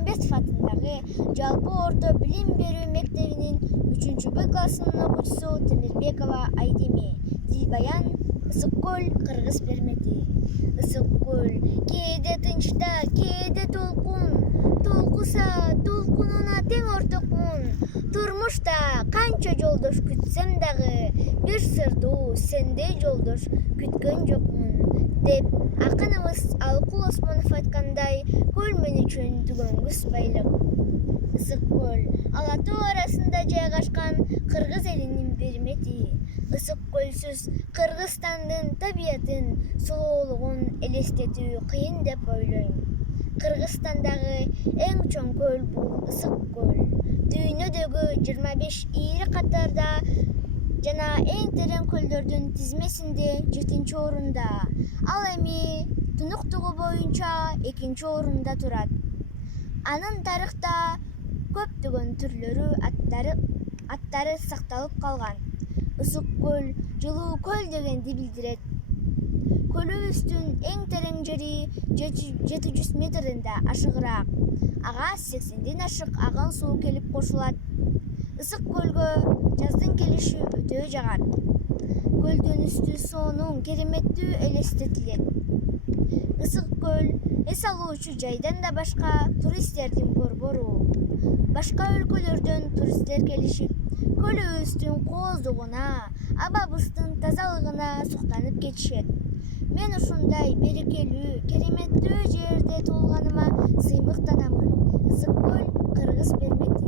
Аймамбетов атындагы жалпы орто билим берүү мектебинин 3 классынын окуучусу Темирбекова Айдеме. Дилбаян Ысык көл, кыргыз пермети. Ысык көл, кээде тынчта, кээде толкун. Толкуса, толкунуна тең ортокмун. Турмушта канча жолдош күтсем дагы, бир сырдуу сендей жолдош күткөн жокмун. Деп акыныбыз Алкул Осмонов айткандай, көл мен үчүн түгөнгүс байлык. Ысык көл Ала тоо арасында жайгашкан кыргыз элинин пермети. Ысык көлсүз Кыргызстандын табиятын, сулуулугун элестетүү кыйын деп ойлойм. Кыргызстандагы эң чоң көл бул Ысык көл. Дүйнөдөгү 25 ири катарда жана эң терең көлдөрдүн тизмесинде 7-орунда. Ал эми тунуктугу боюнча 2-орунда турат. Анын тарыхта көптөгөн түрлөрү, аттары сакталып калган. Ысык көл жылуу көл дегенди билдирет. Көлүбүздүн эң терең жери 700 метрден да ашыгыраак. Ага 80ден ашык аган суу келип кошулат. Ысык көлгө жаздын келиши өтө жагат. Көлдүн үстү соонун кереметтүү элестетилет. Ысык көл эс алуучу жайдан да башка туристтердин борбору. Башка өлкөлөрдөн туристтер келишип, көлүбүздүн кооздугуна, абабыздын тазалыгына суктанып кетишет. Мен ушундай берекелүү, кереметтүү жерде туулганыма сыймыктанамын. Ысык көл, кыргыз пермети.